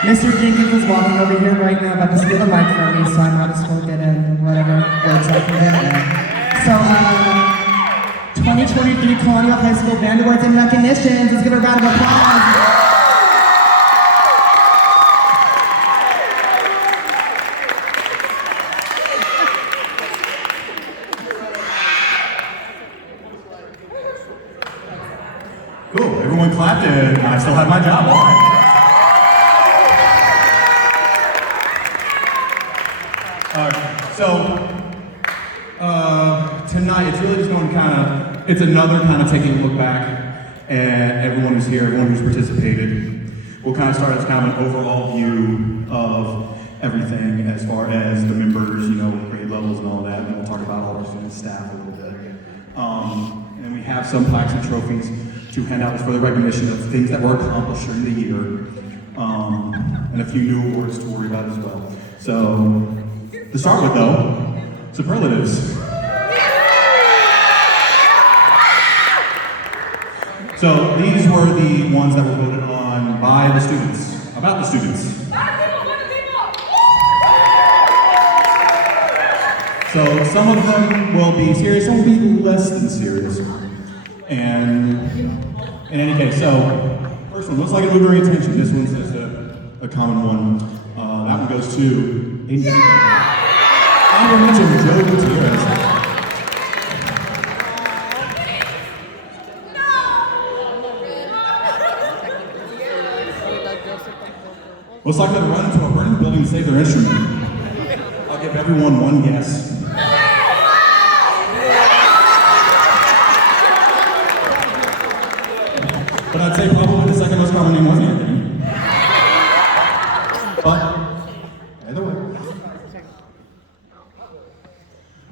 Mr. Jenkins is walking over here right now, about to steal the mic from me, so I'm out of spoken and whatever words I can get at. So, 2023 Colonial High School Band Awards and Recognitions. Let's give a round of applause. Cool, everyone clapped and I still have my job, all right. So, tonight it's really just going to it's another kind of taking a look back at everyone who's here, everyone who's participated. We'll kind of start as kind of an overall view of everything as far as the members, grade levels and all that, and then we'll talk about all the student staff a little bit. And we have some plaques and trophies to hand out for the recognition of things that were accomplished during the year, and a few new awards to worry about as well. So, to start with though, superlatives. So these were the ones that were voted on by the students, about the students. So some of them will be serious, some will be less than serious. And in any case, so first one looks like it moved your attention. This one's just a common one. That one goes to Aiden. I will mention Joe Gutierrez. Looks like they're running to a burning building to save their instrument. I'll give everyone one guess. But I'd say probably the second most common name was Anthony. But, either way.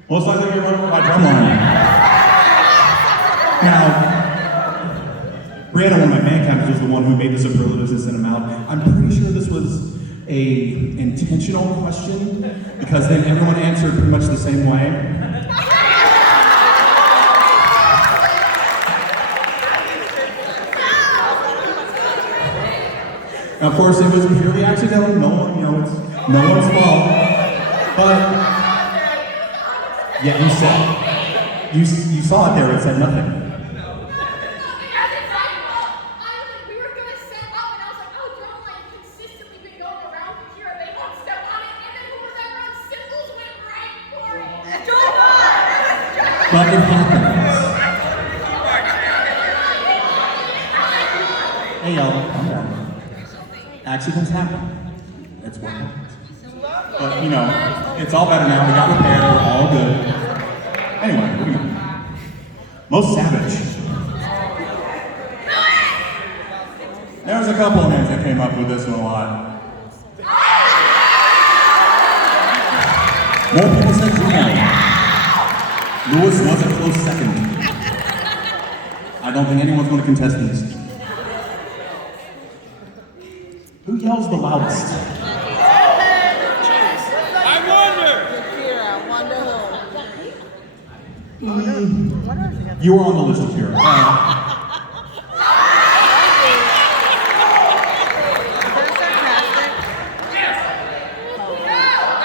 Most likely to get run over by drumline. Now, Brianna, one of my band captains, was the one who made the superlatives and sent them out. I'm pretty sure this was a intentional question, because then everyone answered pretty much the same way. Now, of course, it was purely accidental. No one, it's no one's fault. But yeah, you saw it there. It said nothing. We were gonna set up, and I was like, oh, drumline consistently been going around here. They won't step on it, and then who was that around? Cymbals went right for it. But it happens. Hey, y'all, calm down. Accidents happen. That's what happens. But, it's all better now. We got repaired. We're all good. Anyway, moving on. Most savage. There was a couple of names that came up with this one a lot. More people said Juno. Lewis was a close second. I don't think anyone's going to contest these. Who yells the loudest? You were on the list, Akira.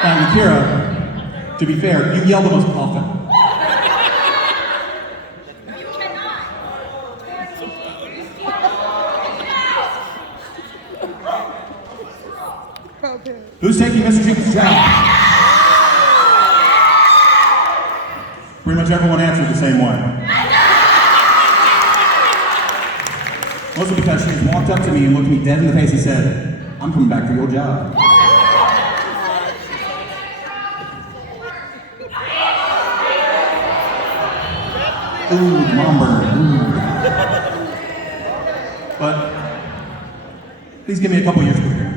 Now, Akira, to be fair, you yell the most often. You cannot. Who's taking Mr. Jenkins' job? Pretty much everyone answered the same way. Mostly because she just walked up to me and looked me dead in the face and said, I'm coming back for your job. Ooh, mom burner. Ooh. But please give me a couple years quicker.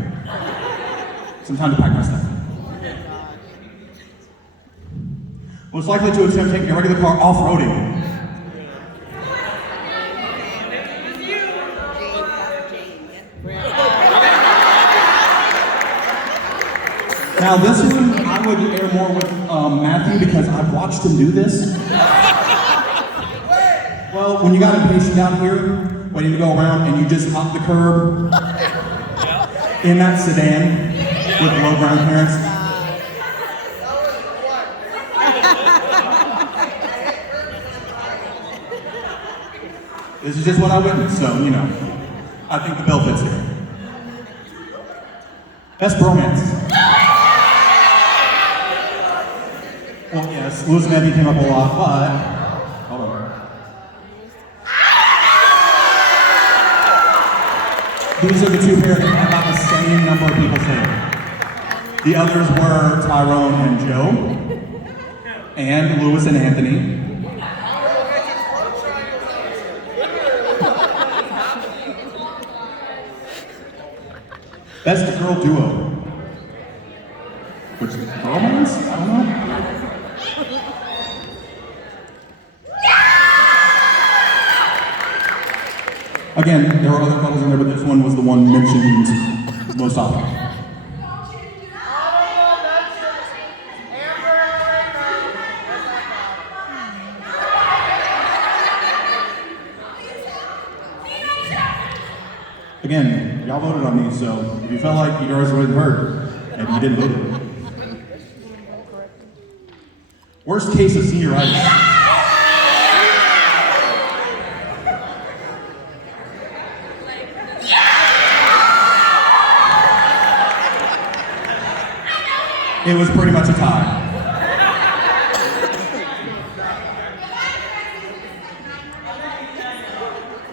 Some time to pack my stuff. Most likely to attempt taking a regular car off-roading. Now this one, I would air more with Matthew because I've watched him do this. Well, when you got impatient out here, waiting to go around and you just hop the curb, in that sedan with low grandparents. This is just what I witnessed, so, you know, I think the bill fits here. Best bromance. Well, yes, Lewis and Eddie came up a lot, but, hold on. These are the two pairs that have about the same number of people saying. The others were Tyrone and Joe, and Lewis and Anthony. Best girl duo. Which is romance? I don't know. Again, there were other couples in there, but this one was the one mentioned most often. Again, y'all voted on these, so if you felt like you guys wasn't heard, maybe you didn't vote. Worst case of senioritis. It was pretty much a tie.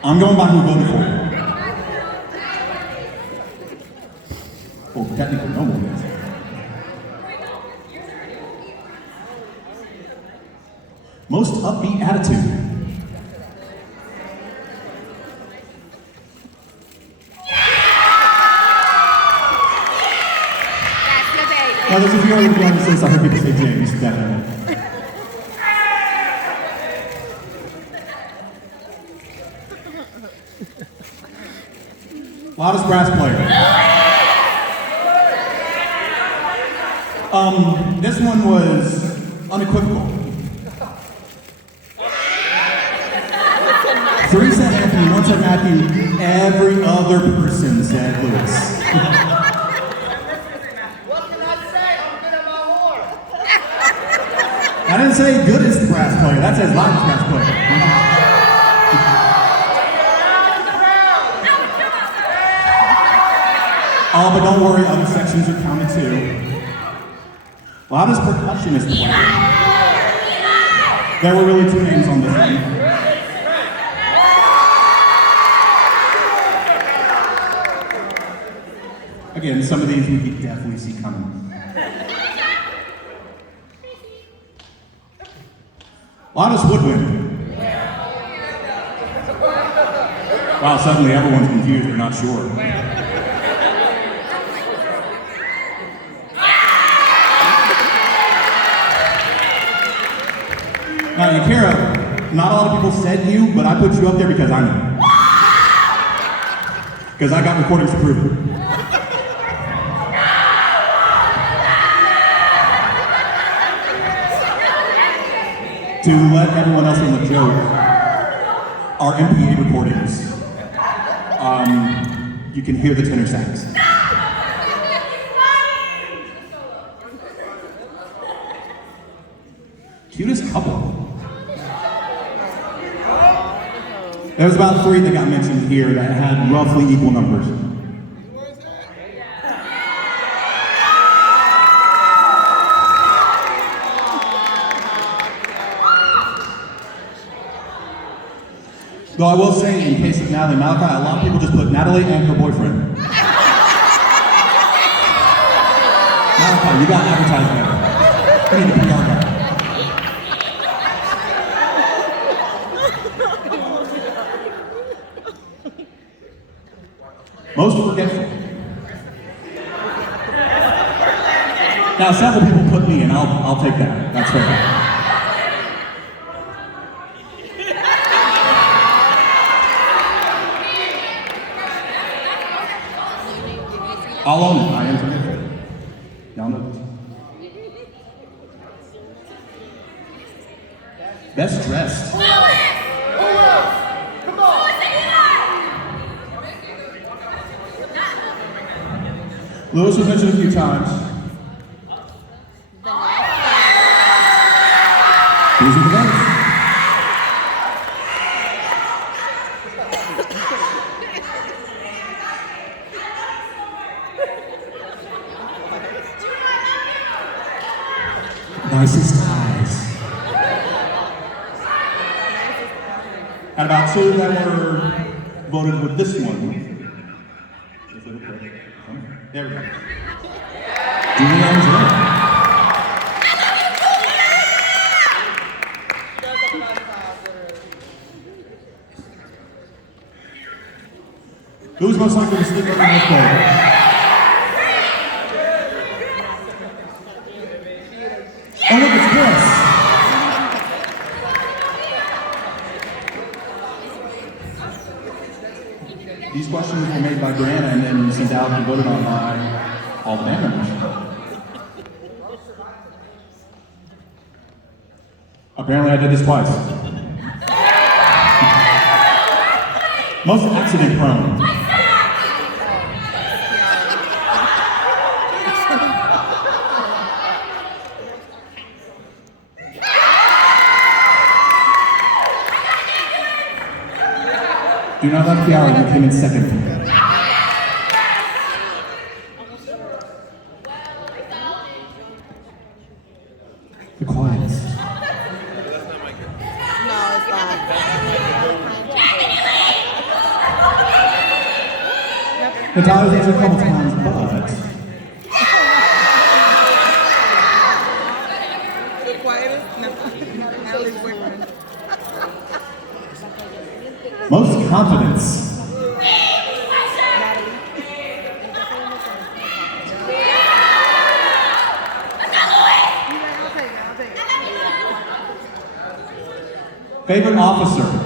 I'm going by who voted for it. Oh, technically no one is. Most upbeat attitude. Now, there's a few other people say, so I heard people say James, definitely. Loudest brass player. This one was unequivocal. 3 said Anthony, 1 said Matthew, every other person said Lewis. I didn't say goodest brass player, that says loudest brass player. Oh, but don't worry, other sections are counted too. Loudest percussionist player. There were really 2 names on this one. Again, some of these we could definitely see coming. Loudest woodwind. Wow, suddenly everyone's confused, they're not sure. Now, Yakira, not a lot of people said you, but I put you up there because I know. Because I got recordings to prove it. To let everyone else in the joke, our MPA recordings, you can hear the tenor sax. Cutest couple. There was about 3 that got mentioned here that had roughly equal numbers. Though I will say, in case of Natalie and Malachi, a lot of people just put Natalie and her boyfriend. Malachi, you got advertising there. You need to PR guy. Most forgetful. Now, several people put me, and I'll take that. That's fair. I'll own it. I am forgetful. Y'all know this. Best dressed. Lewis was mentioned a few times. These are the guys. Nicest ties. And about two that were voted with this one. There we go. Julie Angela. Who's most likely to sleep on the next day? Oh look, it's Chris. These questions were made by Brianna and then sent out and voted on by all the band members. Apparently I did this twice. Most accident prone. Do not let the hour you came in second. The quietest. No, it's not. Natalia's answered a couple times, but The quietest? No. Natalie's boyfriend. most confidence. Favorite officer.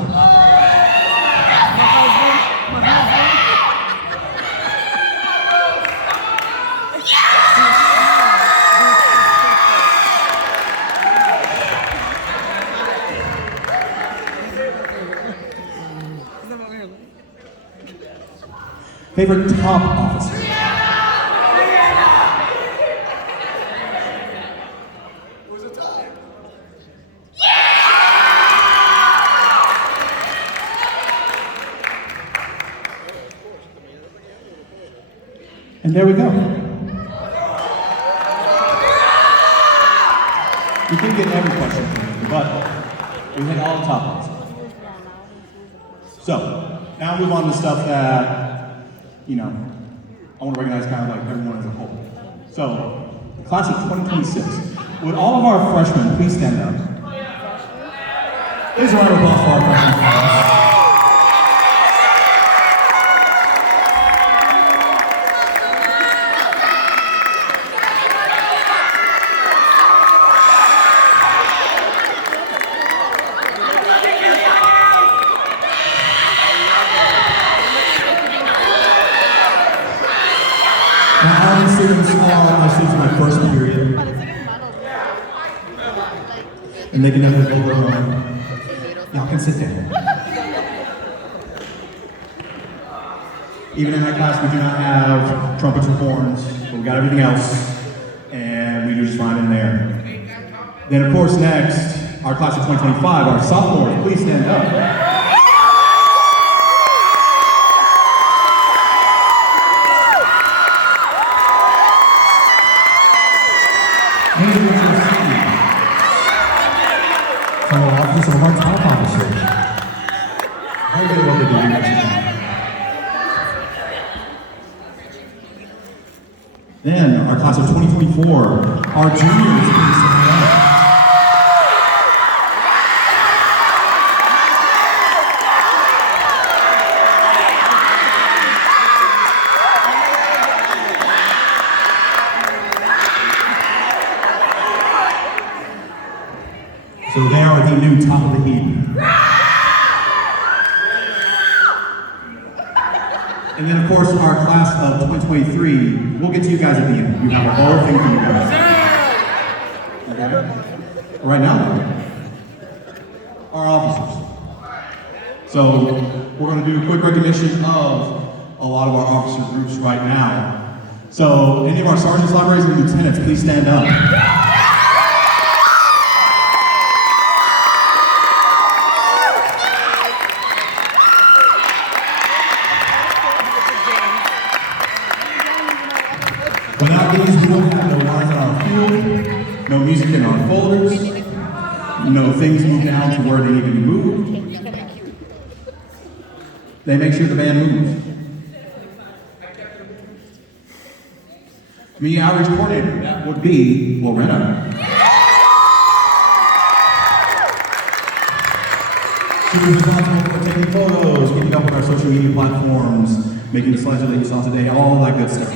Favorite top officer. And there we go. We didn't get every question from you, but we hit all the top ones. So, now move on to stuff that, I want to recognize kind of like everyone as a whole. So, the class of 2026. Would all of our freshmen please stand up? Please round of applause for our freshman class. Now, obviously, I'm small, my students in my first period. And they can never go alone. Y'all can sit down. Even in my class, we do not have trumpets or horns, but we got everything else, and we do just fine in there. Then, of course, next, our class of 2025, our sophomores, please stand up. So, after some of our top officers. Very good what they're doing next time. Then, our class of 2024, our juniors, please stand up. So they are the new top of the heap. And then, of course, our class of 2023, we'll get to you guys at the end. You have a whole thing for you guys. Okay? Right now, our officers. So we're going to do a quick recognition of a lot of our officer groups right now. So, any of our sergeants, libraries, and lieutenants, please stand up. Without these, we wouldn't have no lines on our field, no music in our folders, no things moved down to where they need to be moved. They make sure the band moves. Me, outreach coordinator, that would be Lorena. She was responsible for taking photos, keeping up with our social media platforms, making the slides that you saw today, all that good stuff.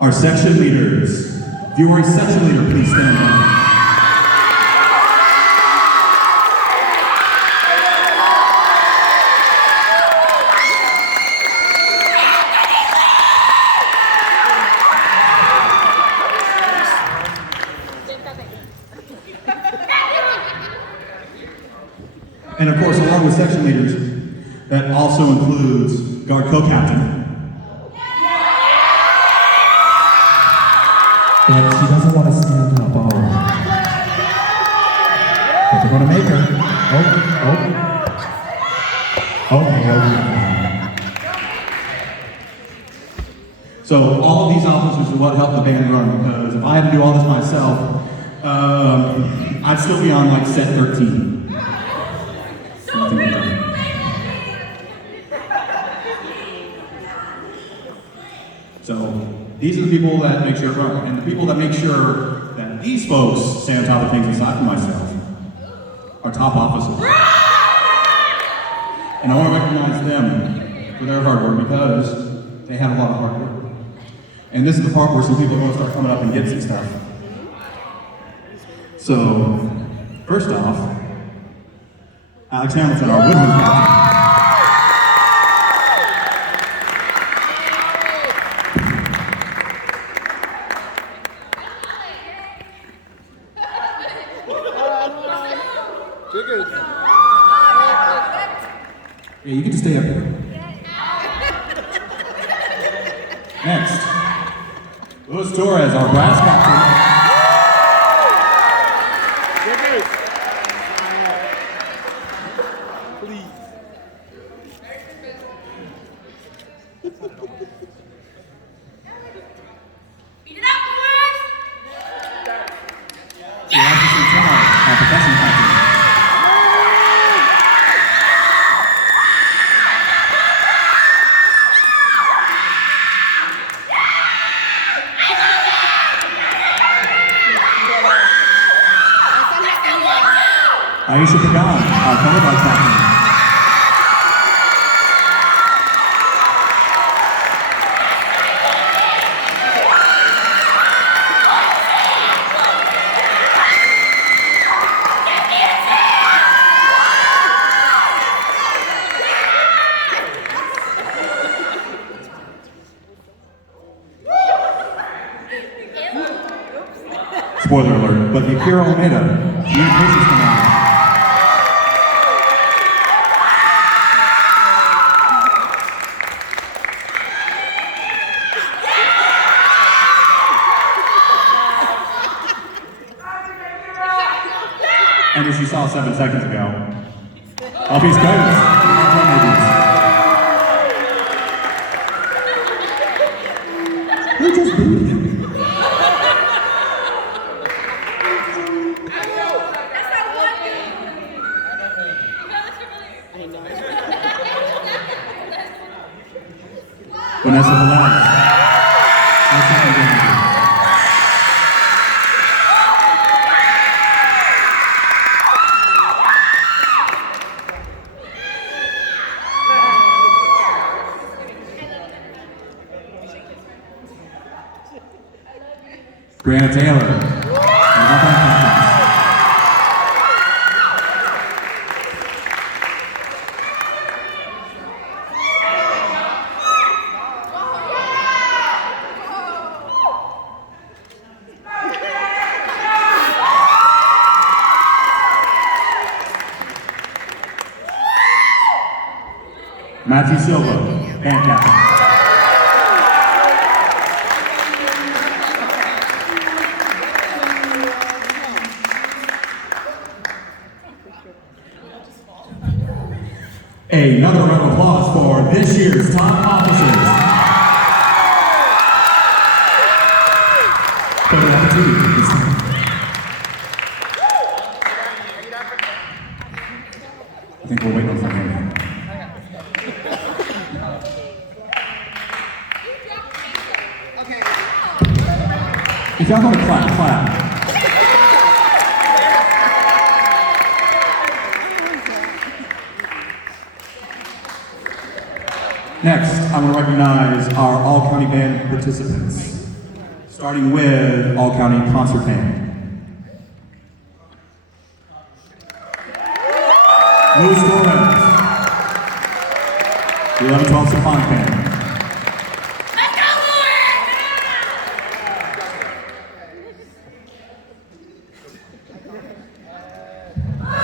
Our section leaders. If you are a section leader, please stand up. And of course, along with section leaders, that also includes guard co-captain. But she doesn't want to stand up. Oh. But they're going to make her. Okay. So all of these officers are what helped the band run, because if I had to do all this myself, I'd still be on like set 13. So these are the people that make sure it runs, and the people that make sure that these folks stay on top of things aside from myself are top officers. And I want to recognize them for their hard work because they have a lot of hard work. And this is the part where some people are going to start coming up and get some stuff. So, first off, Alex Hamilton, our woodwind captain. Yeah, you get to stay up here. Next, Luis Torres, our brass captain. Aisha Pagan, our color captain. Spoiler alert, but the Akira Omeda, communications commander. And as you saw 7 seconds ago, off his coats. Who just booed him? Vanessa Velez. Brianna Taylor. Matthew Silva, band captain. another round of applause for this year's top officers. Better opportunity this time. I think we're waiting on something here. If y'all want to clap, clap. Next, I want to recognize our all-county band participants, starting with all-county concert band. Luis Torres, the 11-12 Symphonic Band.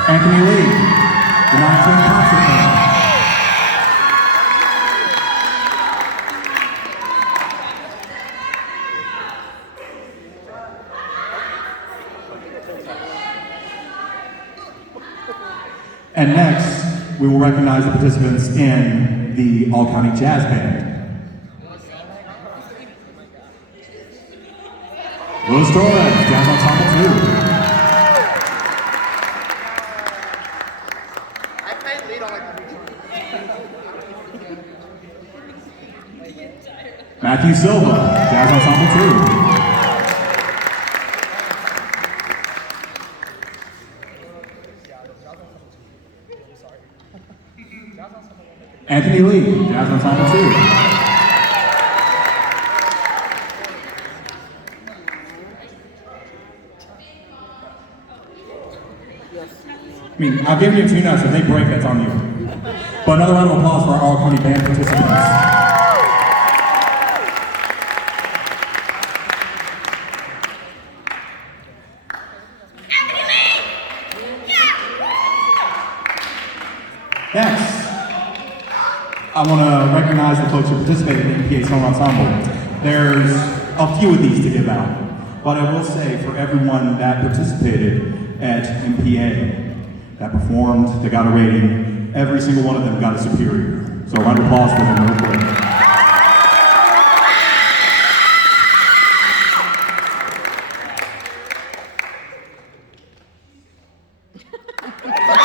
Anthony Lee, the 9-10 Concert Band. And next, we will recognize the participants in the All-County Jazz Band. Luis Torres, Jazz Ensemble 2. I played lead on like the Matthew Silva, Jazz Ensemble 2. Anthony Lee, Jazz Ensemble 2. I mean, I've given you 2 notes. If they break, that's on you. But another round of applause for our all-county band participants. Next, I want to recognize the folks who participated in the MPA Song Ensemble. There's a few of these to give out, but I will say for everyone that participated at MPA, that performed, that got a rating, every single one of them got a superior. So a round of applause for them real quick.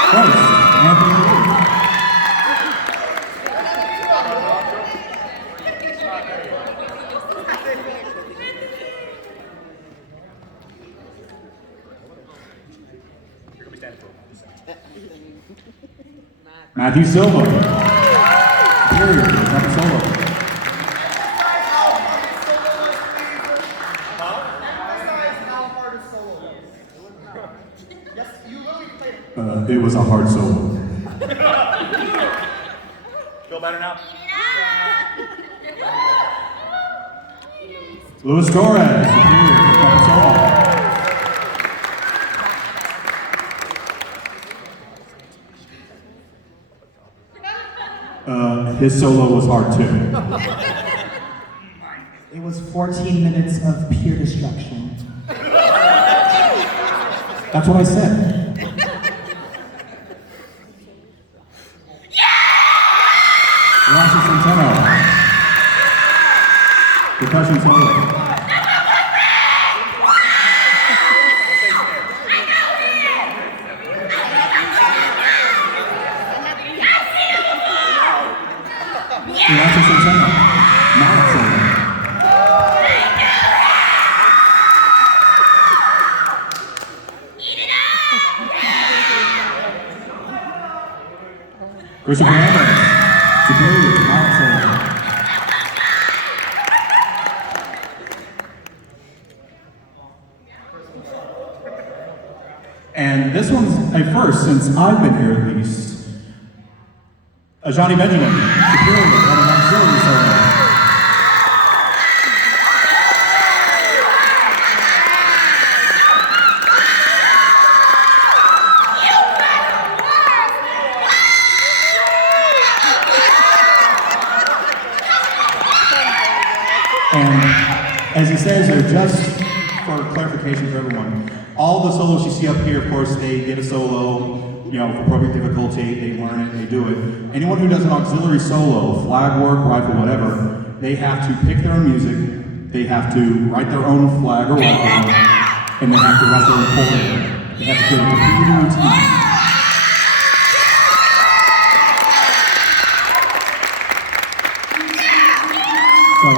First, Anthony Lee. Matthew Silva. Superior, second solo. Yes, you literally played it. It was a hard solo. Feel better now? Luis Torres, superior, second solo. His solo was hard too. It was 14 minutes of pure destruction. That's what I said. Roger Centeno. Percussion solo. Roger Centeno. Now solo. Christian Hernandez, superior, now solo. And this one's a first since I've been here at least. Johnny Benjamin, superior, on an auxiliary solo. And as he says there, just for clarification for everyone, all the solos you see up here, of course, they get a solo for appropriate difficulty, they learn it, they do it. Anyone who does an auxiliary solo, flag work, rifle, whatever, they have to pick their own music, they have to write their own flag or rifle, and they have to write their own choreo. They have to get a completely routine. So,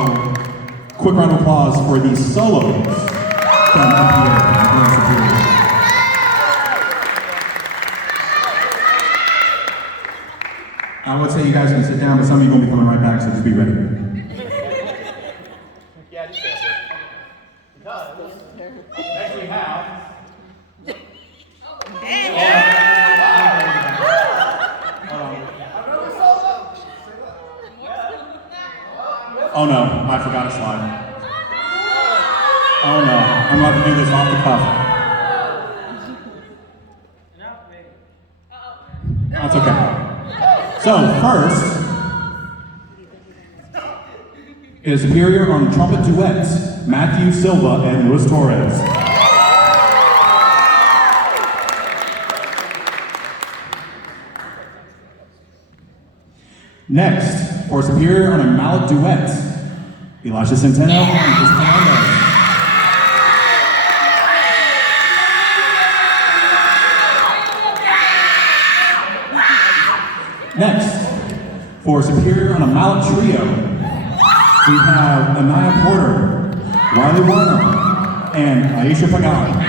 quick round of applause for these solos from MPA. I would say you guys can sit down, but some of you are going to be coming right back, so just be ready. Yeah, just answer. Because next we have. Oh no, I forgot a slide. Oh no, I'm about to do this off the cuff. That's okay. So first is Superior on trumpet duets, Matthew Silva and Luis Torres. Next, for Superior on a mallet duet, Elisha Centeno and Chris Fernandez. Next, for Superior on a mallet trio, we have Anaya Porter, Riley Warner, and Aisha Pagan.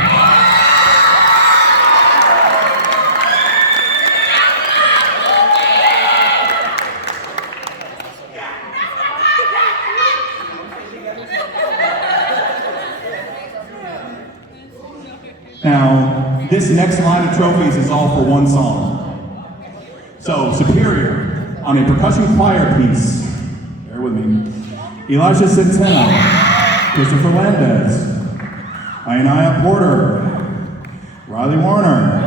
Now, this next line of trophies is all for one song. So, Superior, on a percussion choir piece, bear with me, Elisha Centeno, Christopher Landez, Anaya Porter, Riley Warner,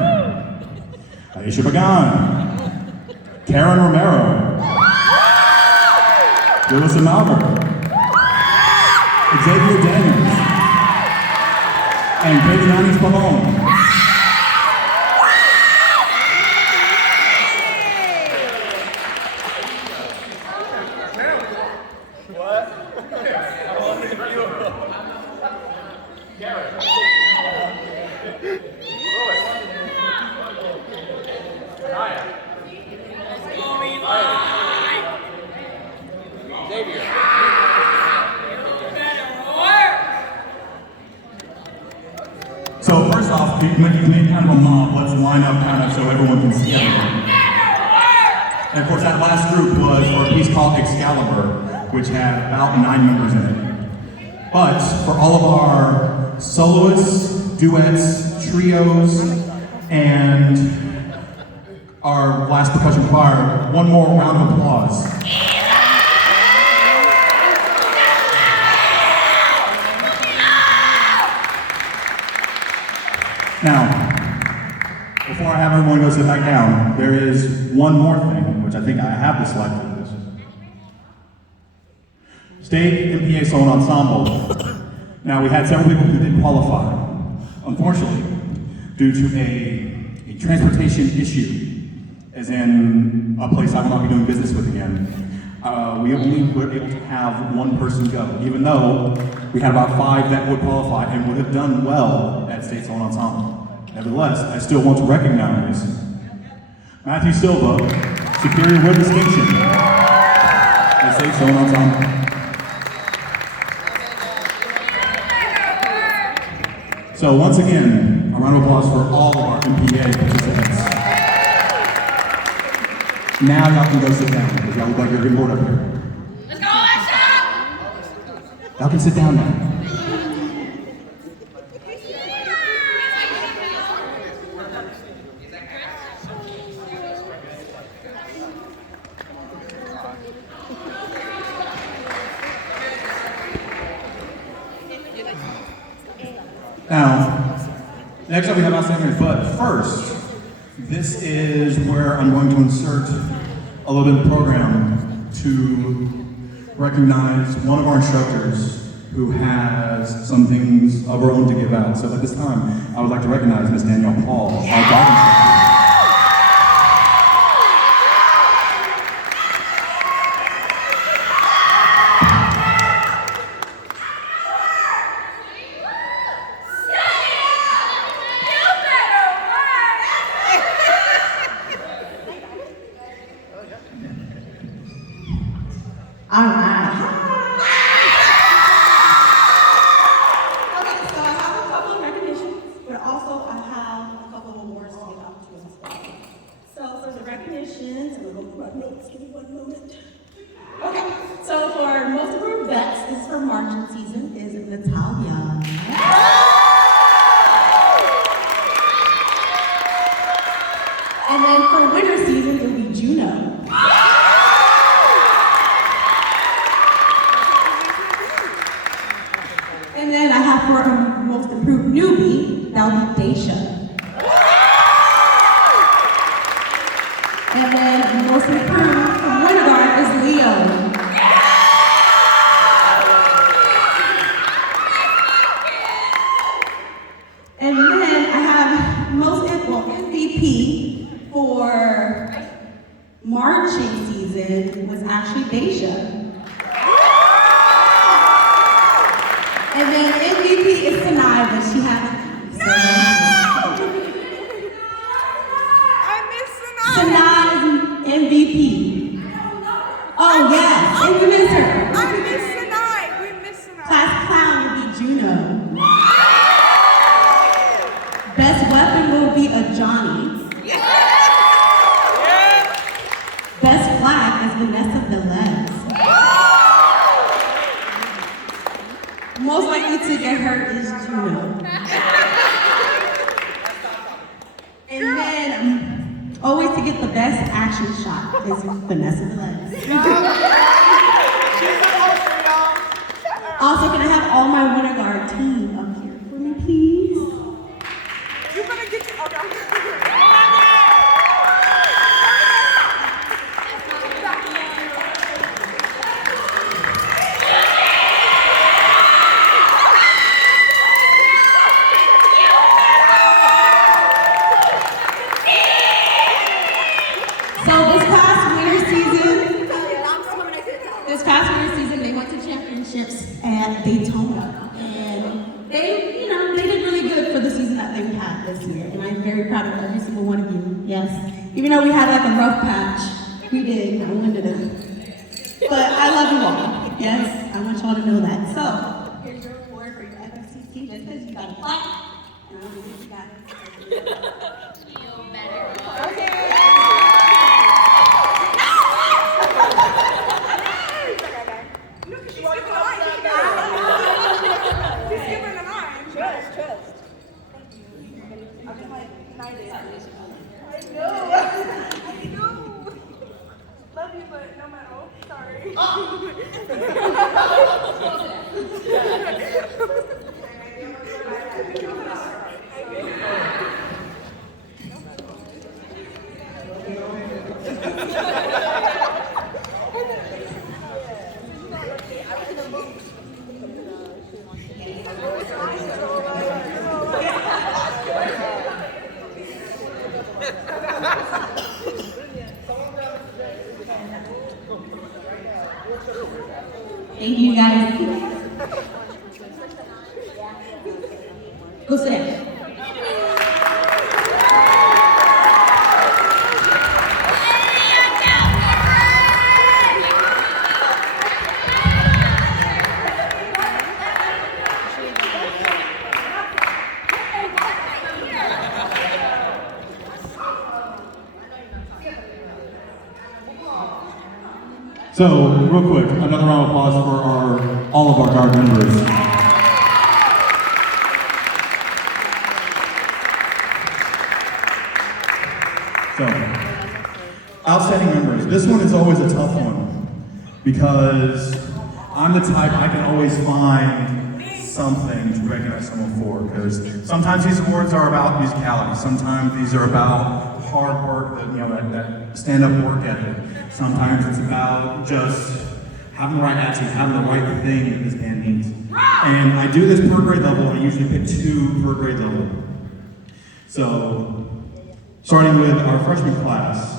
Aisha Bagan, Karen Romero, Louis Amalver, Xavier Daniels, and Katie Nanis Pavone. So first off, you made kind of a mob. Let's line up kind of so everyone can see everything. And of course, that last group was for a piece called Excalibur, which had about 9 members in it. But for all of our soloists, duets, trios, and our last percussion choir, one more round of applause. Now, before I have everyone go sit back down, there is one more thing, which I think I have the slide for this. State MPA Solo Ensemble. Now, we had several people who didn't qualify. Unfortunately, due to a transportation issue, as in a place I will not be doing business with again, we only were able to have one person go, even though we had about 5 that would qualify and would have done well at State Solo Ensemble. Nevertheless, I still want to recognize Matthew Silva, Superior with Distinction, at State Solo Ensemble. So once again, a round of applause for all of our MPA participants. Now y'all can go sit down, because y'all look like you're getting bored up here. Let's go, Alexa! Y'all can sit down now. Now, next up we have our segments, but first, this is where I'm going to insert a little bit of program to recognize one of our instructors who has some things of her own to give out. So at this time, I would like to recognize Ms. Danielle Paul, our guard instructor. have for a most improved newbie, that would be Daisha. And then most improved winter guard is Leo. And then I have MVP for marching season was actually Daisha. And then MVP is Tanai, but she hasn't. So. I miss Sanaa. Tanai is MVP. Oh yes, and we miss her. I miss Sanaa. We miss Sanaa. Class clown will be Juno. Best weapon will be a Johnny. Best flag is Vanessa Velez. Most likely to get hurt is Juno. And then, always to get the best action shot is Vanessa Velez. Also, can I have all my winter guard team up here for me, please? You better get your. Okay. This past winter season, they went to championships at Daytona, and they did really good for the season that they had this year, and I'm very proud of every single one of you. Yes, even though we had like a rough patch, we did. I winded it, but I love you all. Yes, I want y'all to know that. So here's your reward for your FFCC. Just because you got a plaque, and I don't think you got it. Feel better. Okay. Love you, but no matter what. Sorry. Thank you guys. Go sit down. So, real quick, another round of applause for all of our guard members. So, outstanding members. This one is always a tough one because I'm the type I can always find something to recognize someone for, because sometimes these awards are about musicality, sometimes these are about hard work, that stand-up work ethic. Sometimes it's about just having the right attitude, having the right thing that this band needs. And I do this per grade level, and I usually pick 2 per grade level. So, starting with our freshman class.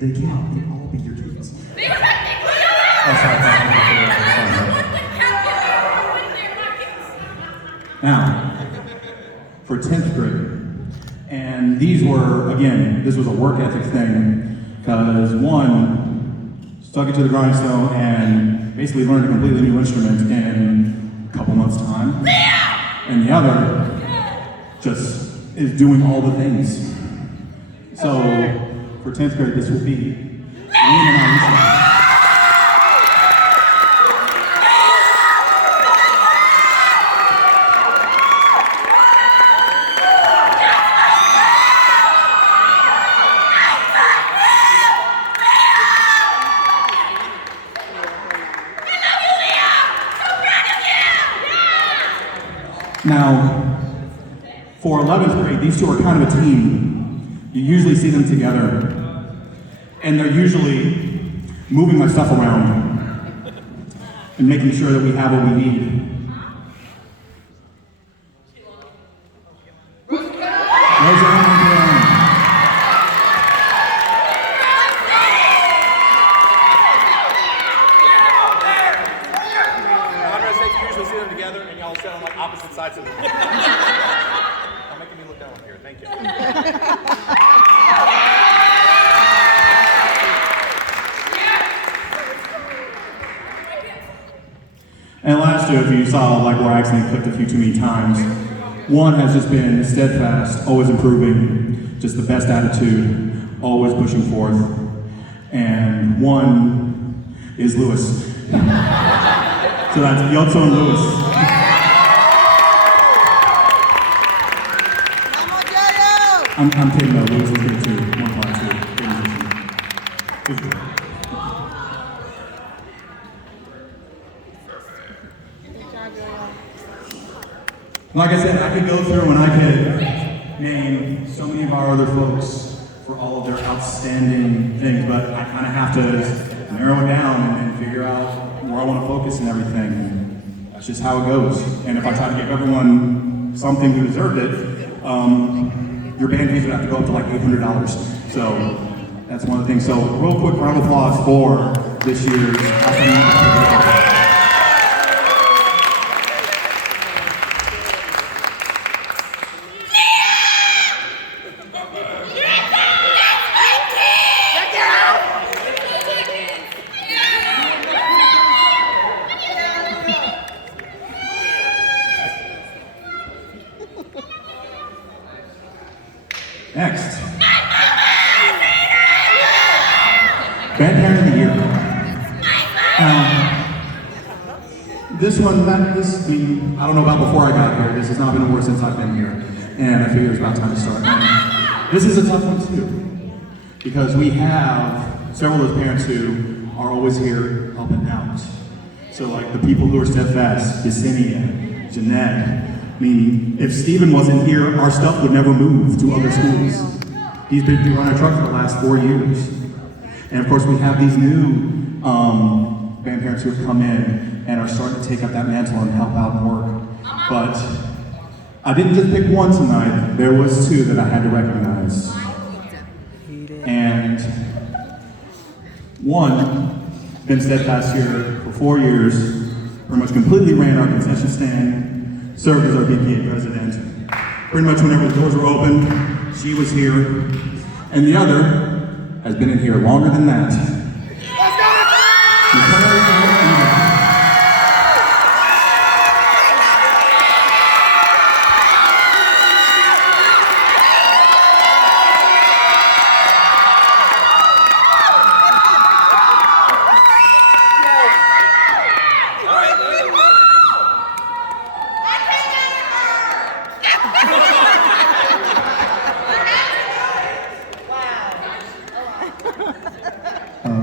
They can't all be your kids. Now, for 10th grade, and these were, again, this was a work ethic thing, because one, stuck it to the grindstone and basically learned a completely new instrument in a couple months' time, and the other just is doing all the things. So for 10th grade, this will be Liam and Aisha. Now, for 11th grade, these two are kind of a team. You usually see them together, and they're usually moving my stuff around and making sure that we have what we need. I'm gonna say you usually see them together and y'all sit on like opposite sides of the room. I'm making me look down here. Thank you. And last year, if you saw, like, where I accidentally clicked a few too many times, one has just been steadfast, always improving, just the best attitude, always pushing forth. And one is Lewis. So that's Yotso and Lewis. I'm kidding though, Lewis is good too. 1.2. Like I said, I could go through and I could name so many of our other folks for all of their outstanding things, but I kind of have to narrow it down and figure out where I want to focus and everything. That's just how it goes. And if I try to give everyone something who deserved it, your band fees would have to go up to like $800. So that's one of the things. So real quick round of applause for this year's awesome. Next. Band Parent of the Year. This one, I don't know about before I got here. This has not been a award since I've been here. And I figure it's about time to start. And this is a tough one too. Because we have several of those parents who are always here helping out. So like the people who are steadfast, Yesenia, Jeanette. I mean, if Steven wasn't here, our stuff would never move to other schools. He's been running a truck for the last 4 years. And of course, we have these new band parents who have come in and are starting to take up that mantle and help out and work. But I didn't just pick one tonight. There was two that I had to recognize. And one, been steadfast here for 4 years, pretty much completely ran our concession stand, served as our BPA president. Pretty much whenever the doors were open, she was here. And the other has been in here longer than that.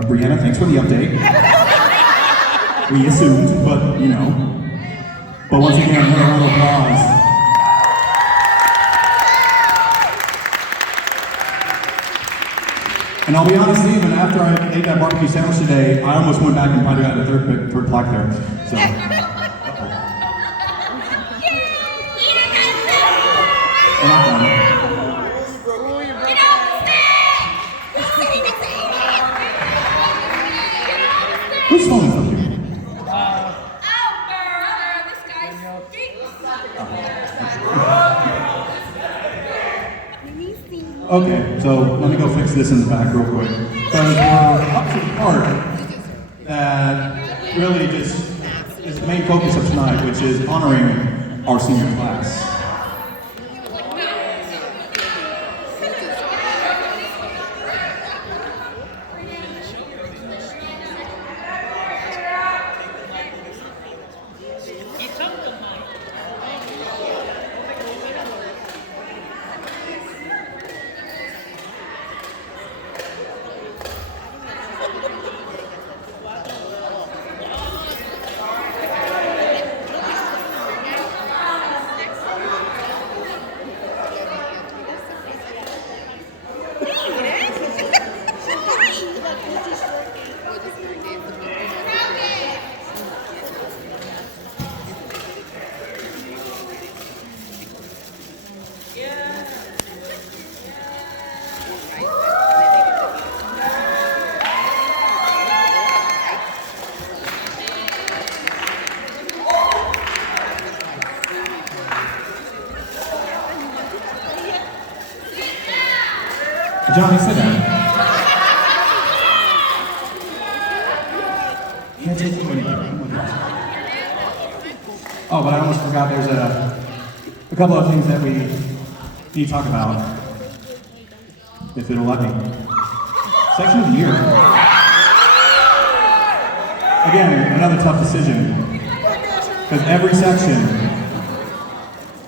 Brianna, thanks for the update. We assumed, but you know. But once again, another round of applause. And I'll be honest, even after I ate that barbecue sandwich today, I almost went back and probably got a third plaque there. So. And I'm done. Whose phone is up here? This guy stinks. Okay, so let me go fix this in the back real quick. Because we're up to the part that really just is the main focus of tonight, which is honoring our senior class. Johnny, sit down. Can't take you anywhere. Oh, but I almost forgot there's a couple of things that we need to talk about. If it'll let me. Section of the year. Again, another tough decision. Because every section,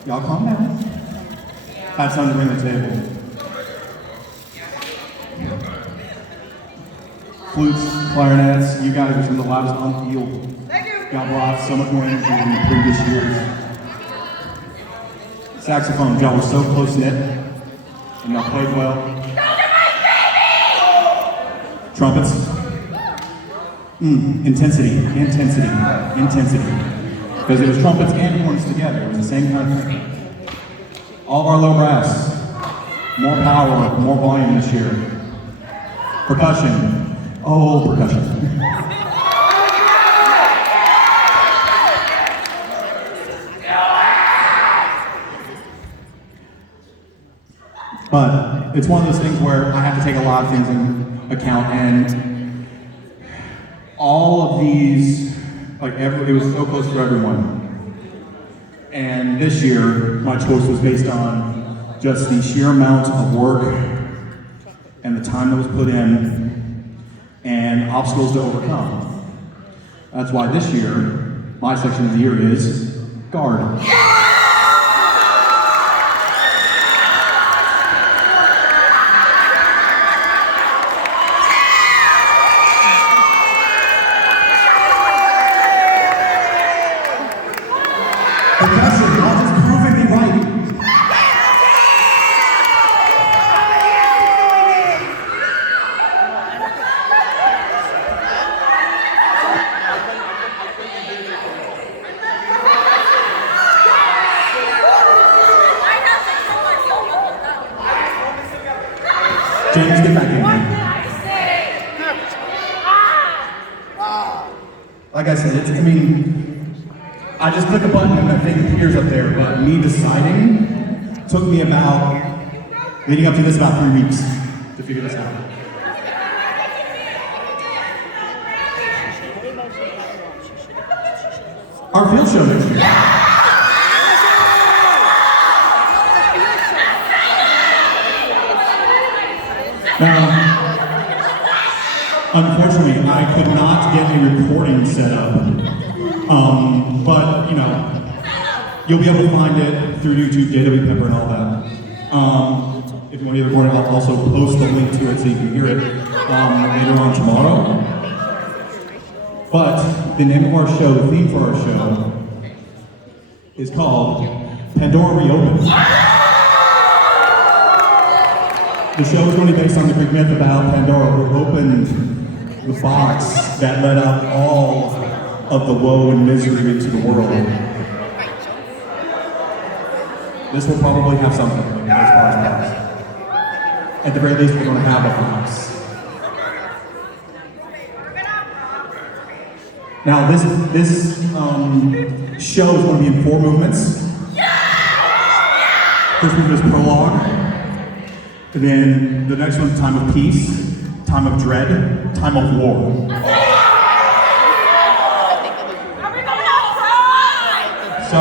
y'all calm down, have something to bring to the table. Flutes, clarinets, you guys are some of the loudest on the field. Y'all brought so much more energy than the previous years. Saxophones, y'all were so close-knit, and y'all played well. Trumpets. Intensity. Because it was trumpets and horns together. It was the same kind of thing. All of our low brass, more power, more volume this year. Percussion. Oh, percussion. But it's one of those things where I have to take a lot of things into account, and all of these, it was so close for everyone. And this year, my choice was based on just the sheer amount of work and the time that was put in and obstacles to overcome. That's why this year, my section of the year is guard. Percussion, y'all just proving me right. James, get back in here. Like I said, I just click a button and that thing appears up there, but me deciding took me leading up to this, about 3 weeks to figure this out. Our field show next year. Now, unfortunately, I could not get a recording set up. But, you'll be able to find it through YouTube, JW Pepper and all that. If you want to hear the recording, I'll also post the link to it so you can hear it later on tomorrow. But the name of our show, the theme for our show, is called Pandora Reopens. The show is going to be based on the Greek myth about Pandora, who opened the box that let out all of the woe and misery into the world. This will probably have something as far as box. At the very least, we're going to have a box. Now, this show is going to be in 4 movements. First movement is prologue. And then the next one, time of peace, time of dread, time of war. So,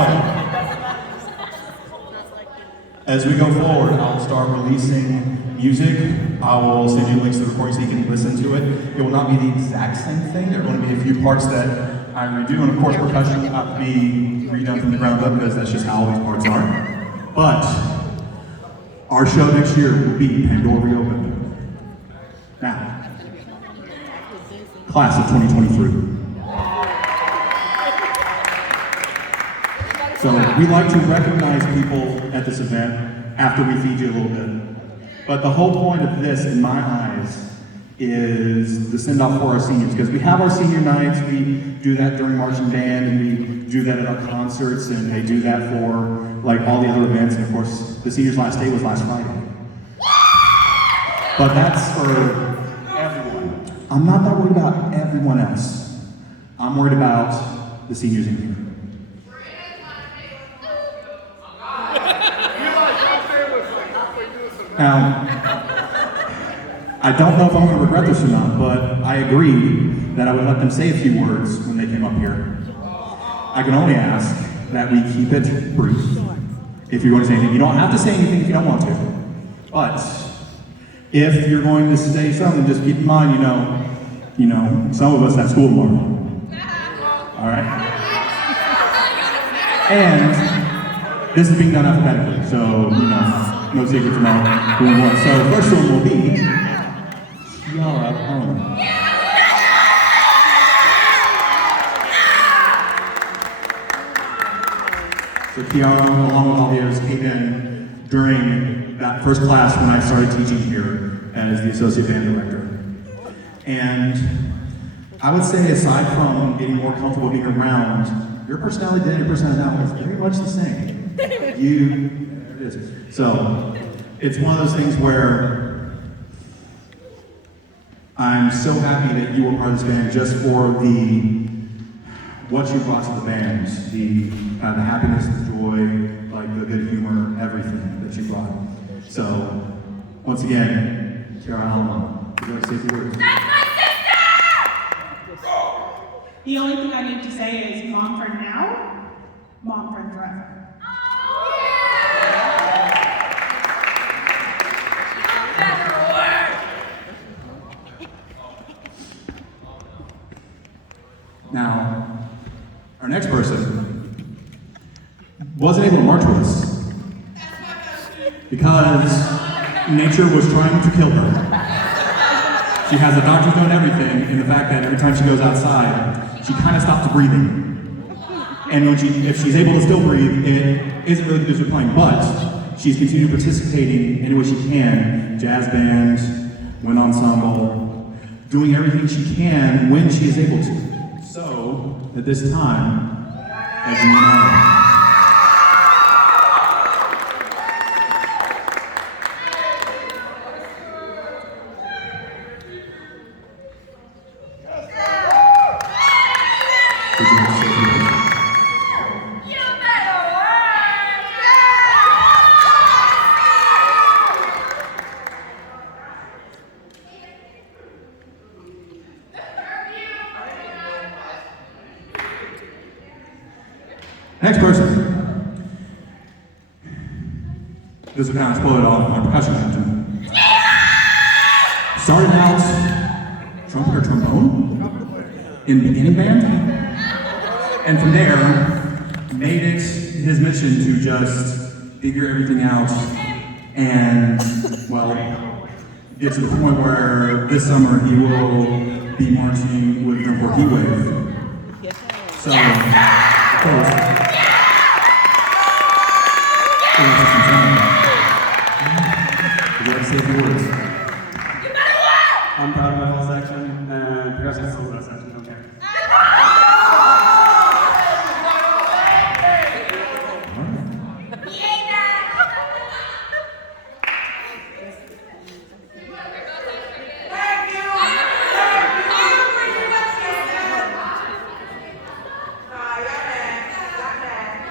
as we go forward, I'll start releasing music. I will send you links to the recording so you can listen to it. It will not be the exact same thing. There are going to be a few parts that I redo, and of course percussion will have to be redone from the ground up because that's just how all these parts are. But our show next year will be Pandora Reopened. Now, class of 2023. So we like to recognize people at this event after we feed you a little bit. But the whole point of this, in my eyes, is the send-off for our seniors. Because we have our senior nights, we do that during marching band, and we do that at our concerts, and they do that for all the other events. And of course, the seniors' last day was last Friday. But that's for everyone. I'm not that worried about everyone else. I'm worried about the seniors in here. Now, I don't know if I'm going to regret this or not, but I agreed that I would let them say a few words when they came up here. I can only ask that we keep it brief. If you're going to say anything, you don't have to say anything if you don't want to. But if you're going to say something, just keep in mind, some of us have school tomorrow. All right? And this is being done alphabetically, so, no secret to know who and what. So, first one will be Kiara. So Kiara, along with all the others, came in during that first class when I started teaching here as the associate band director. And I would say, aside from getting more comfortable being around, your personality and your personality is very much the same. There it is. So it's one of those things where I'm so happy that you were part of this band just for what you brought to the band, the happiness, the joy, like the good humor, everything that you brought. So, once again, Kiara Alma, would you like to say a few words? That's my sister! The only thing I need to say is mom friend now, mom friend forever. Now, our next person wasn't able to march with us because nature was trying to kill her. She has a doctor's note and everything, and the fact that every time she goes outside, she kind of stops breathing. And if she's able to still breathe, it isn't really because we're playing, but she's continued participating any way she can, jazz band, wind ensemble, doing everything she can when she is able to. So, at this time, as you know, would you like to say a few words? Next person. This will kind of spoil it all, my percussion captain. Started out trumpet or trombone in beginning band, and from there made it his mission to just figure everything out and, well, get to the point where this summer he will be marching with the Heat Wave. So, of course, would you like to say a few words? I'm proud of my whole section, and progressive still that section, don't care.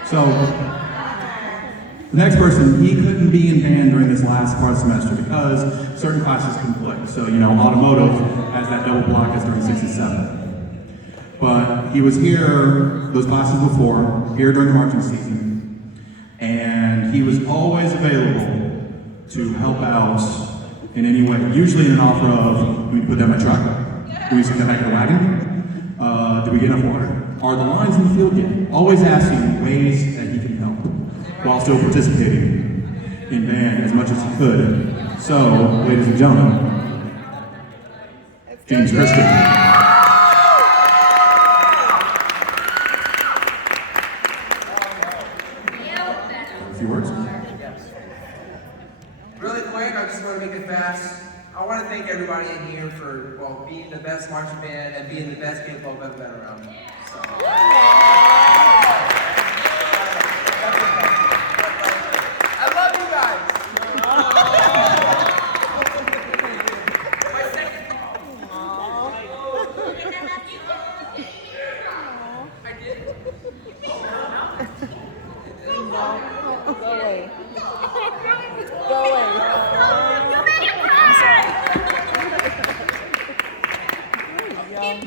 So, the next person, he couldn't be in band during this last part of the semester because certain classes conflict. So, automotive has that double block as during 6 and 7. But he was here, those classes before, here during the marching season, and he was always available to help out in any way. Usually in an offer of, do we put down my truck? Do we stick that back in the wagon? Do we get enough water? Are the lines in the field yet? Always asking ways that he can help, while still participating in band as much as he could. So, ladies and gentlemen, James Christian. A few words? Really quick, I just want to make it fast. I want to thank everybody in here for, being the best marching band and being the best people I've ever been around. So. I love you guys. Go away. Go away. You made it cry!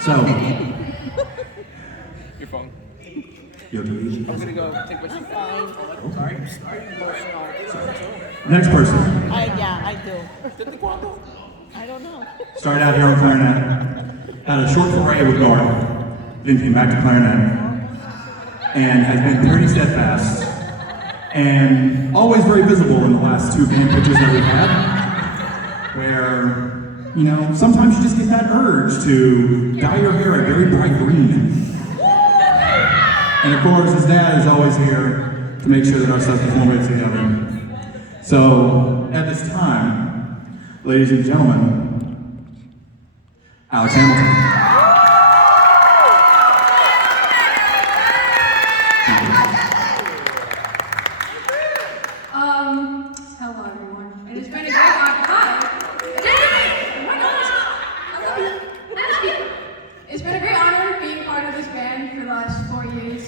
So, Your phone. yo, dude. I'm gonna go take what you find. Next person. I do. I don't know. Started out here on clarinet. Had a short foray with Garth. Then came back to clarinet. And has been pretty steadfast. And always very visible in the last 2 band pitches that we've had. Where, you know, sometimes you just get that urge to dye your hair a very bright green. And of course, his dad is always here to make sure that our stuff performs together. So, at this time, ladies and gentlemen, Alex Hamilton. Hello everyone. It has been a great honor. Oh my gosh. I love you. It's been a great honor being part of this band for the last 4 years.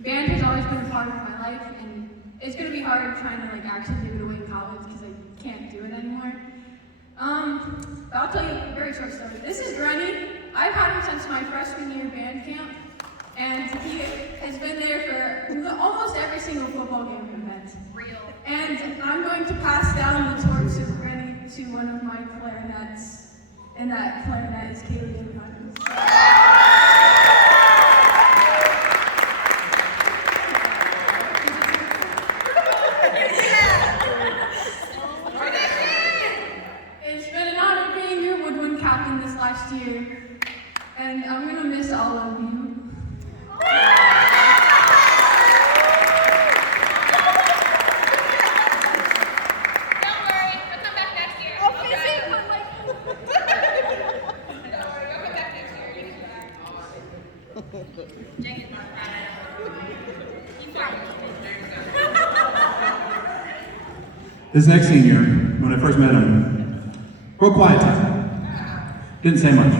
Band has always been a part of my life, and it's gonna be hard trying to like actually give it away in college because I can't do it anymore. But I'll tell you a very short story. This is Granny. I've had him since my freshman year band camp, and he has been there for almost every single football game we've been to. Real. And I'm going to pass down the torch of Granny to one of my clarinets, and that clarinet is Kaylee Evans. It's been an honor being your woodwind captain this last year, and I'm gonna miss all of you. Don't worry, I'll come back next year. I'll miss it, but like. Don't worry, I'll come back next year. You can come back. Dang it, Mark. This next senior, when I first met him, real quiet type. Didn't say much.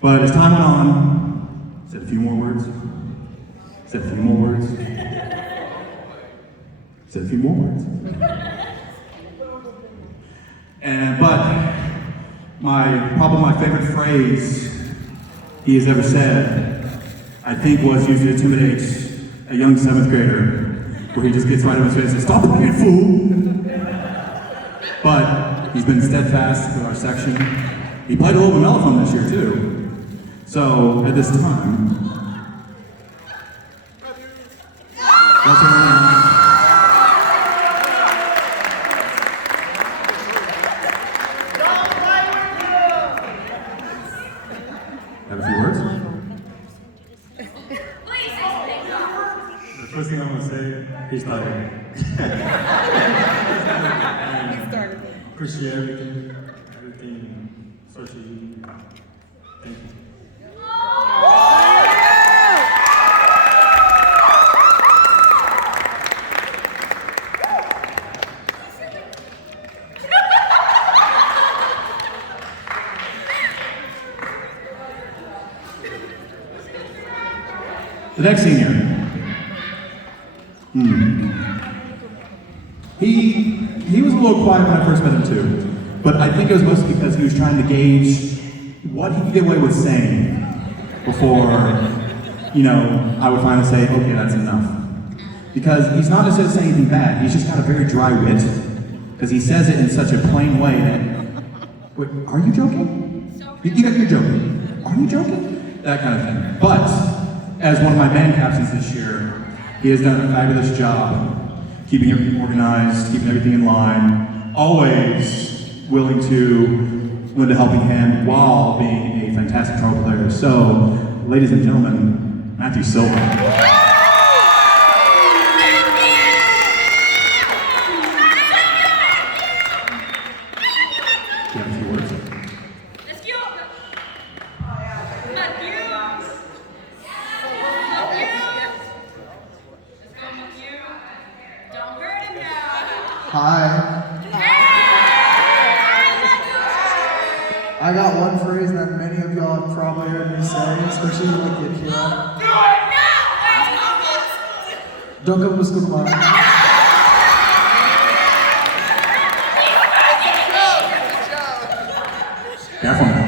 But as time went on, said a few more words. Said a few more words. Said a few more words. But probably my favorite phrase he has ever said, I think, was used to intimidate a young 7th grader, where he just gets right up his face and says, "Stop playing, fool!" But he's been steadfast through our section. He played a little bit of mellophone this year too. So at this time, that's have a few words? The first thing I'm gonna say, he's tired. Appreciate everything, especially thank you. The next senior. He was a little quiet when I first met him too, but I think it was mostly because he was trying to gauge what he could get away with saying before, I would finally say, okay, that's enough. Because he's not necessarily saying anything bad, he's just got a very dry wit, because he says it in such a plain way that, wait, are you joking? You're joking. Are you joking? That kind of thing. But, as one of my band captains this year, he has done a fabulous job keeping everything organized, keeping everything in line, always willing to lend a helping hand while being a fantastic trumpet player. So, ladies and gentlemen, Matthew Silva. Do you have a few words? Let's go. Matthew. Matthew. Don't hurt him now. Hi. I got one phrase that many of y'all have probably heard me say, especially like the kid. Don't come to school tomorrow. Careful now.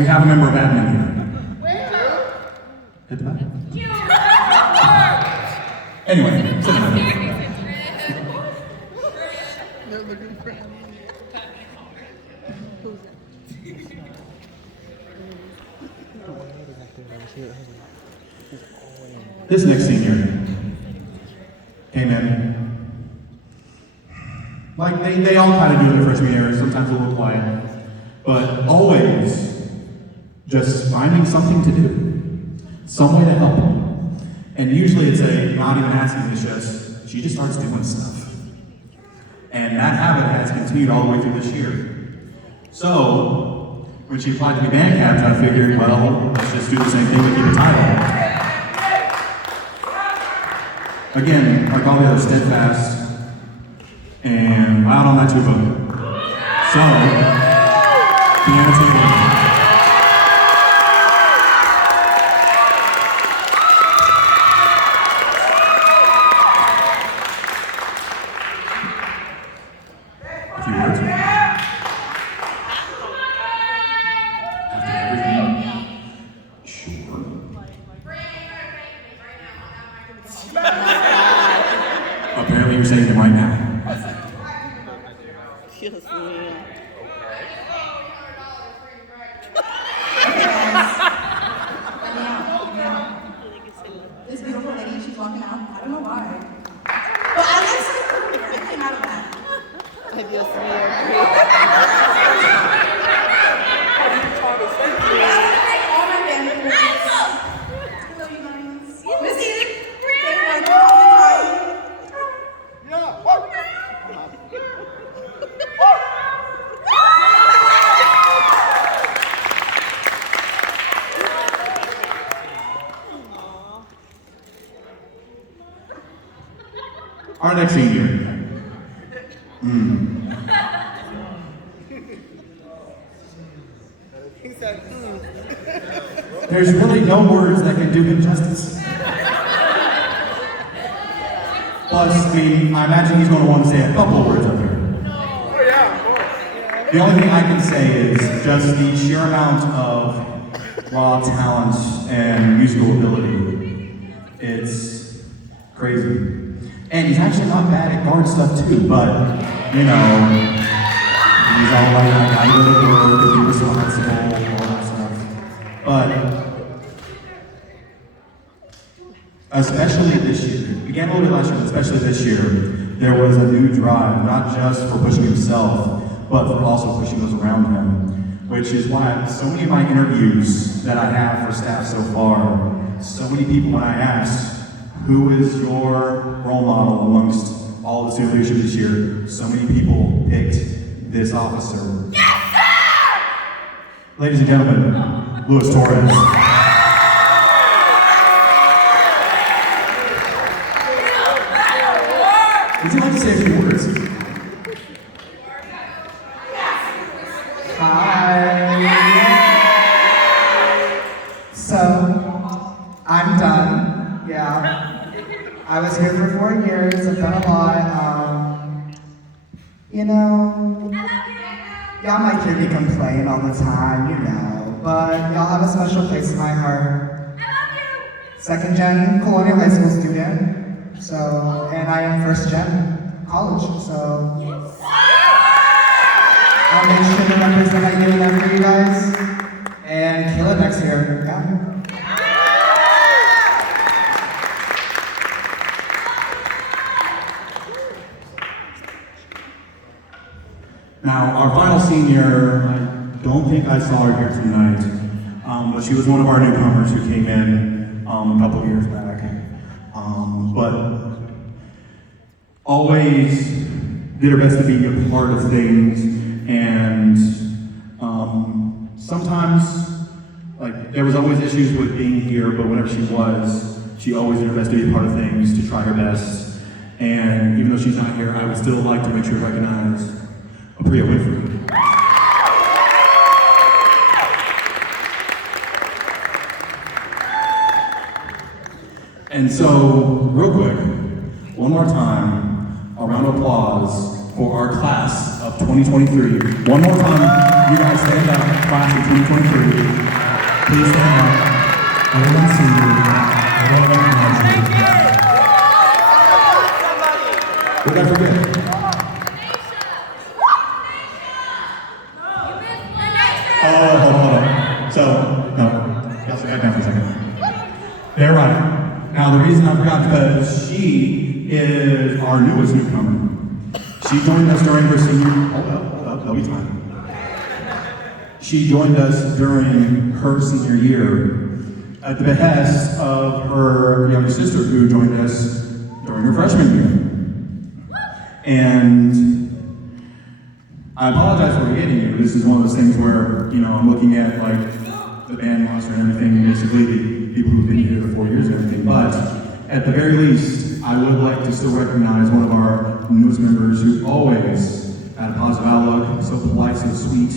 We have a member of admin here. Hit the button. Anyway, sit down. This next senior came in. Like, they all kind of do it their freshman year, sometimes a little quiet, but always just finding something to do, some way to help. And usually it's not even asking, it's just, she just starts doing stuff. And that habit has continued all the way through this year. So, when she applied to be band captain, I figured, well, let's just do the same thing but keep a title. Again, like all the others, steadfast and loud on that tuba. So, piano tuba. A few words. After everything. Sure. Apparently you're saying them right now. Yes, ma'am. This beautiful lady, she's walking out. I don't know why. But I like seeing her here. I came out of that. Yes, ma'am. All my band members. Hello, you guys. Missy. Our next senior. He said, There's really no words that can do him justice. Plus, I imagine he's going to want to say a couple of words up here. The only thing I can say is just the sheer amount of raw talent and musical ability. It's crazy. And he's actually not bad at guard stuff too, but, you know, he's all like, I gotta go to work and be responsible, all that stuff. But, especially this year, it began a little bit last year, but especially this year, there was a new drive, not just for pushing himself, but for also pushing those around him, which is why so many of my interviews that I have for staff so far, so many people when I ask, who is your role model amongst all the student leadership this year, so many people picked this officer. Yes, sir! Ladies and gentlemen, Luis Torres. Would you like to say a few words? Hi. So, I'm done. Yeah. I was here for 4 years. I've done a lot. You know, y'all might hear me complain all the time, you know, but y'all have a special place in my heart. Second gen Colonial High School student. So, and I am first gen college. So, I'll make sure to represent my giving that for you guys and kill it next year. Yeah. Now, our final senior, I don't think I saw her here tonight, but she was one of our newcomers who came in a couple years back. But always did her best to be a part of things, and sometimes, like, there was always issues with being here, but whenever she always did her best to be a part of things, to try her best. And even though she's not here, I would still like to make sure to recognize Priya Winfrey. And so, real quick, one more time, a round of applause for our class of 2023. One more time. you guys stand up, class of 2023. Please stand up. I will not see you. I don't recognize you. What did I forget? Oh, hold on. So, no. Yes, back down for a second. They're right. Now, the reason I forgot is because she is our newest newcomer. She joined us during her senior. Hold up, there'll be time. She joined us during her senior year at the behest of her younger sister, who joined us during her freshman year. And I apologize for forgetting you. This is one of those things where, I'm looking at like the band roster and everything, basically the people who've been here for 4 years and everything. But at the very least, I would like to still recognize one of our newest members who always had a positive outlook, so polite, so sweet,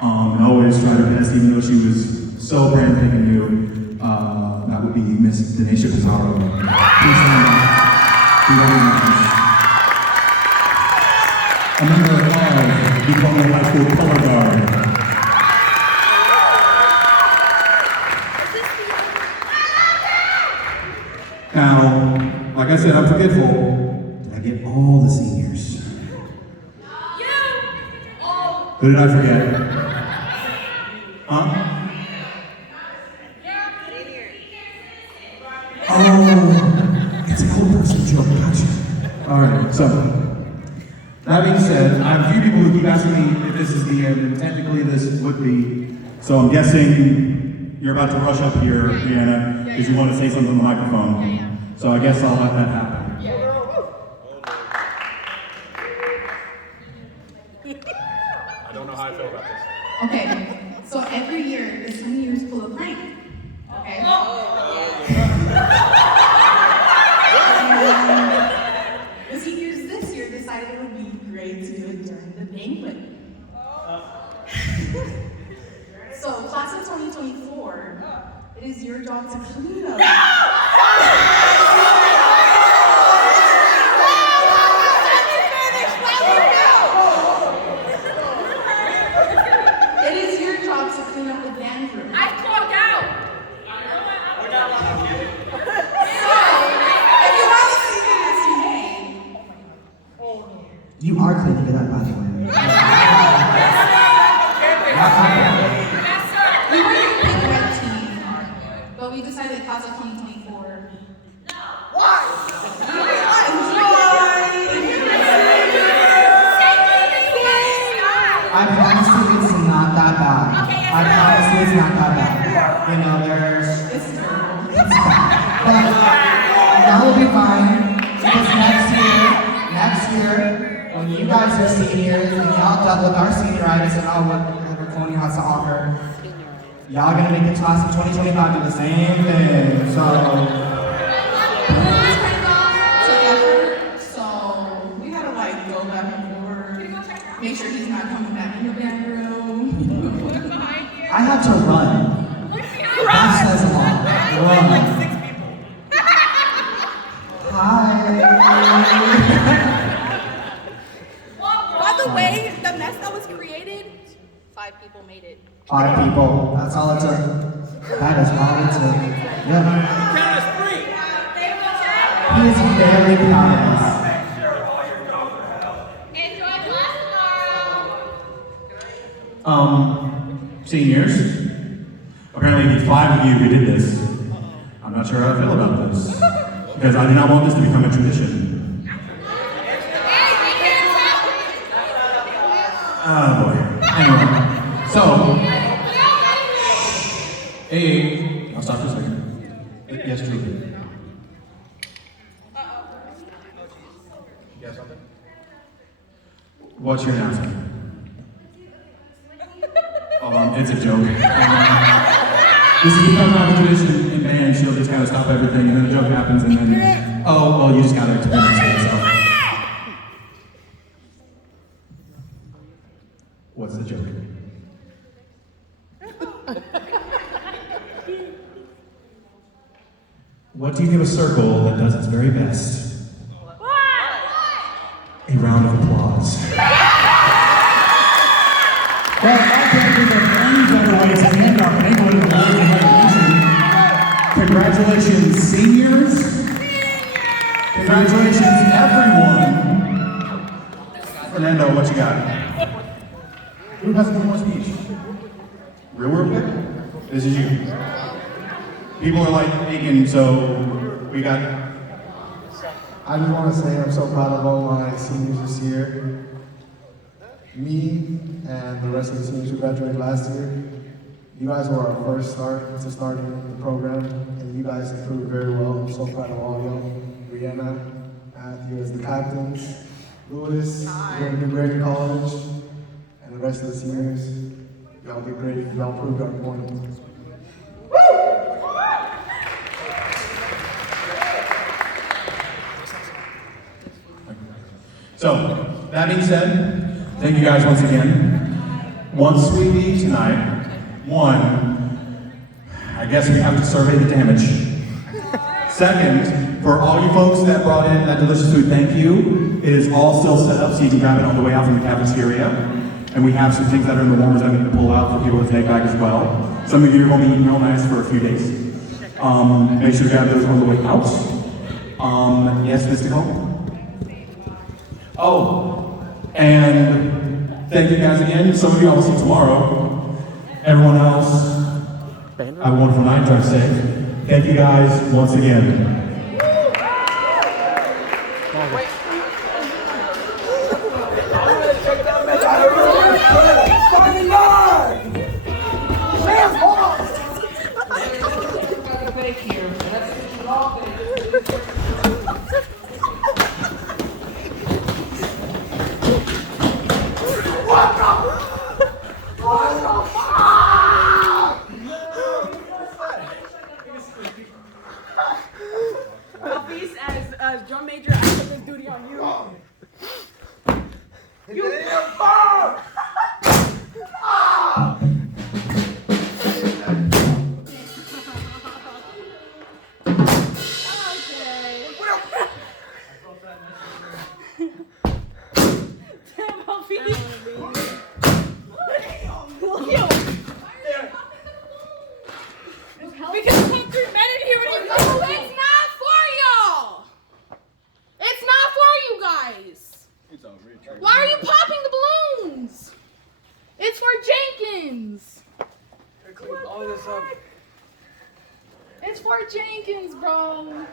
and always tried her best, even though she was so brand spanking new. That would be Miss Denisha Pizarro. Please stand up. Be recognized. A member of Department of High School Color Guard. Now, like I said, I'm forgetful. Did I get all the seniors? Who did I forget? Huh? Oh, it's a cool person joke, gotcha. Alright, so, that being said, I have a few people who keep asking me if this is the end, and technically this would be. So I'm guessing you're about to rush up here, Brianna, because you want to say something on the microphone. So I guess I'll let that happen. I don't know how I feel about this. Okay, so every year the seniors pull a prank. Okay? And the seniors this year decided it would be great to do it during the banquet. So, class of 2024, it is your job to clean up. It is your job to clean up the dance room. I clocked out. So, if you want to see this, you may. You are cleaning it up, by the way. We were going to pick the right team, but we decided class of 2024. I promise you it's not that bad. I promise you it's not that bad. There's... It's terrible. It's bad. But that will be fine. Because next year, when you guys are seniors and y'all dealt with our senioritis and all what Colonial has to offer, y'all gonna make the class of 2025 do the same thing. So we gotta go back and forth, make sure he's not coming back in the band room. I had to run. That says a lot. Run. Hi. By the way, the mess that was created, 5 people made it. 5 people. That's all it took. That is all it took. Yeah. He is very proud of us. Enjoy class tomorrow. Seniors, apparently the 5 of you who did this, I'm not sure how I feel about this, because I do not want this to become a tradition. Oh boy. Anyway, so, hey, I'll stop for a second. Yes, truly. You got something? What's your announcement? It's a joke. This has become a tradition in band. She'll just kind of stop everything, and then the joke happens, and then, oh, well, you just gotta explain it to yourself. What's the joke? What do you give a circle that does its very best? A round of applause. Well, I can't think of any better way to end our Banquet of Awards and recognition. Congratulations, seniors. Congratulations, everyone. Fernando, what you got? Who has one more speech? Real quick? This is you. People are like thinking, so we got. I just want to say I'm so proud of all my seniors this year. Me and the rest of the seniors who graduated last year, you guys were our first start to starting the program, and you guys improved very well. I'm so proud of all of y'all. Brianna, Matthew as the captains, Louis, you're going to do great in college, and the rest of the seniors, y'all did great. Y'all proved our point. So, that being said, thank you guys once again. One sweet beat tonight. One, I guess we have to survey the damage. Second, for all you folks that brought in that delicious food, thank you. It is all still set up so you can grab it on the way out from the cafeteria. And we have some things that are in the warmers that we need to pull out for people to take back as well. Some of you are going to be eating real nice for a few days. Make sure to grab those on the way out. Yes, Mystical? Oh, and thank you guys again. Some of you I will see tomorrow. Everyone else, have a wonderful night, drive safe. Thank you guys once again. As drum major, I put this duty on you. You Why are you popping the balloons? It's for Jenkins. All this up. It's for Jenkins, bro.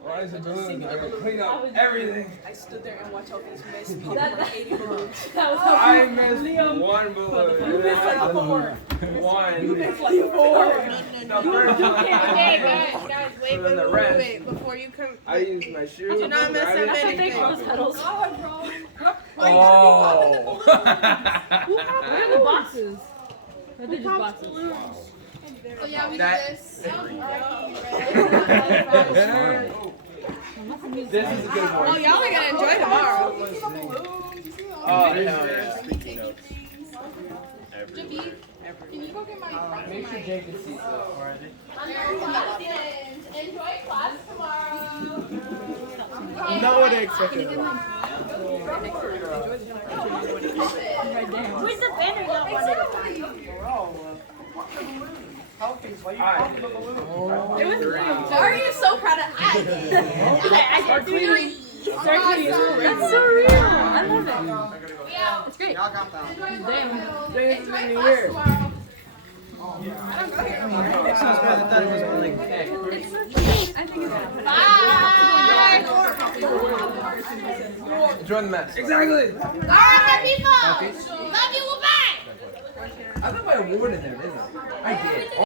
Why is it balloons? I gotta clean up everything. I stood there and watched all these miss pop like 80 balloons. I missed one balloon. You missed like 4. One. You missed like 4. Okay, guys, wait, before you come. I used my shoe. Do not mess up anything. God, bro. Oh. Where are the boxes? They're just boxes. So yeah, we That- did this. This is a good one. Oh, y'all are gonna enjoy tomorrow. Oh, yeah. Speaking of everywhere. Can you go get my Make sure Jake can see stuff. Enjoy class tomorrow. No one expected it. Where's the banner y'all wanted? Why are you so proud of I did? I did 3. That's so real. I love it. Yeah. It's great. Y'all got that. Damn. Enjoy class tomorrow. It's so cute. I think it's Bye. Join the mess. Exactly. All right, people. Love you. Bye. I put my award in there, didn't I? I did.